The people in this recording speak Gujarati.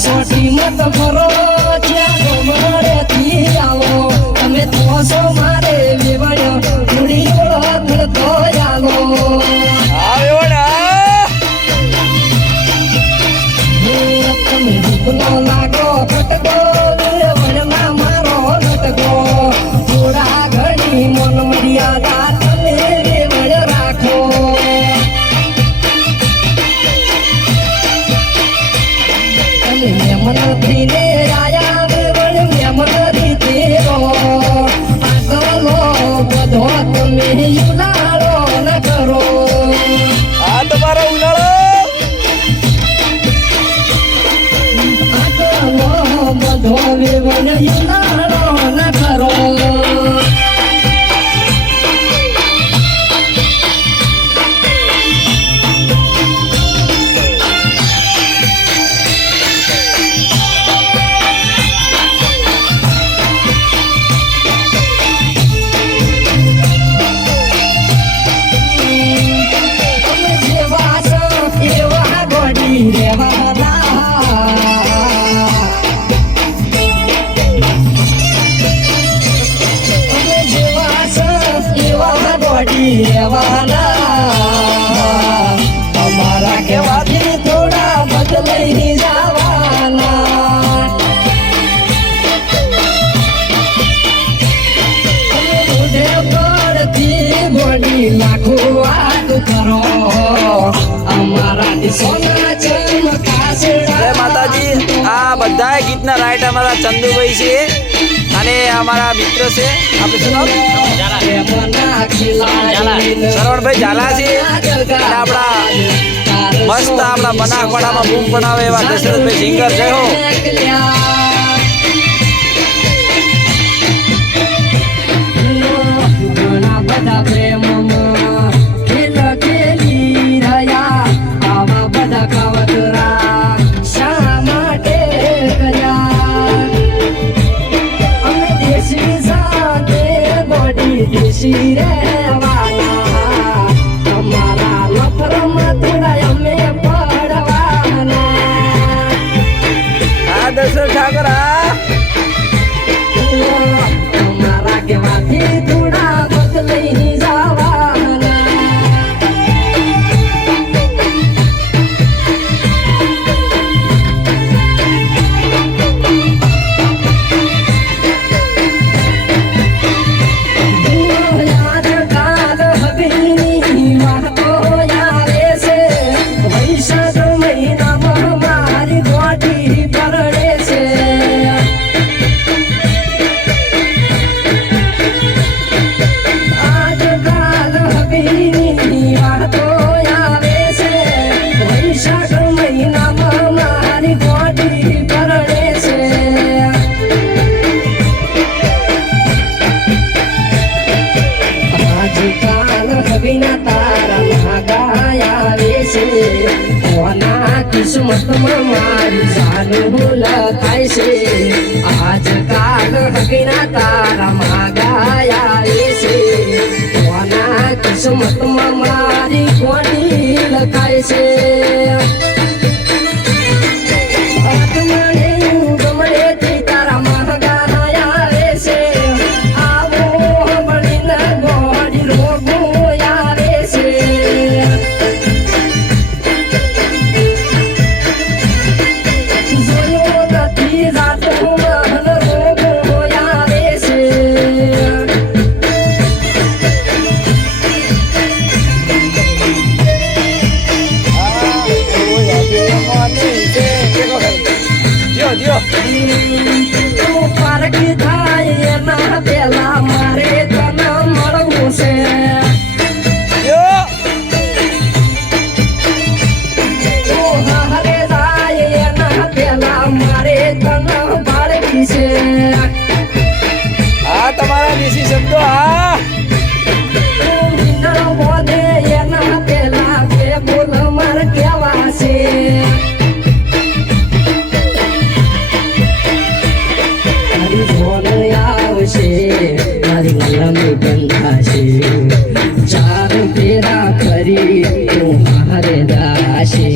સોટી મત ભરો ત્યાં ગમડેથી આવો તમે તો છો મારે વેવણ્યો થોડી ઓળખ તો આવો તમે દીપનો લાગો ફટકો વેવણમાં મારો લટકો થોડા ઘણી મન મર્યાદા તમે વેવણ રાખો મેમનથી ને આયા વેવણ મેમનથી તેરો આગલો બધો તમે ઉલાળો ન કરો આ તમારો ઉલાળો આગલો બધો વેવણ ઉલાળો ન કરો અમારા કેવાથી થોડા બદલાઈ જવાના પડતી બોડી લાખો વાત કરો અમારા સોના ચમકાસડા જય માતાજી આ બધા ગીતના રાઈટ અમારા ચંદુભાઈ છે અને અમારા મિત્ર છે આપણે શું શરવણભાઈ ઝાલા છે અને આપણા મસ્ત આપણા બનાસકાંઠામાં બૂમ બનાવે એવા દશરથભાઈ સિંગર જય હો ઘણા બધા પ્રેમમાં ખેલ ખેલી રહ્યા આવા બધા કાવતરા શા માટે કર્યા અમે દેશી સાથે બોડી દેશી રહેવાના તમારા લફરમાં થોડા અમે પડવાના આ દશરથ ઠાકોર અમારા કેવાથી થોડા બદલાઈ જવાના કાલ હવેની વાતો આવે છે વૈશાખ મહિનામાં મારી ગોઠી પરડે છે આજકાલ હવેની વાતો આવે છે વૈશાખ મહિનામાં મારી ગોઠી પરડે છે આજકાલ હવેના તારા માગાયા આવે છે કોના કિસ્મતમાં મારી જાનું લખાય છે આજકાલ હવેના તારા માગાયા આવે છે કોના કિસ્મતમાં મારી કોની લખાય છે ગમડેથી તારા માગાયા આવે છે આવો બળીને ગોળી રોગો આવે છે જોયો નથી જાતો મહલ રોગો આવે છે પારકી થાય એના પેલા મારે તને મળવું છે હારે જાય એના પેલા મારે તને પાડવી છે આ તમારા દેશી શબ્દો આ બોધે એના પેલા બે બોલ માર કેવા છે આવશે મારી લંબી બંધાશે ચાર ફેરા ફરી તું મારે દાશે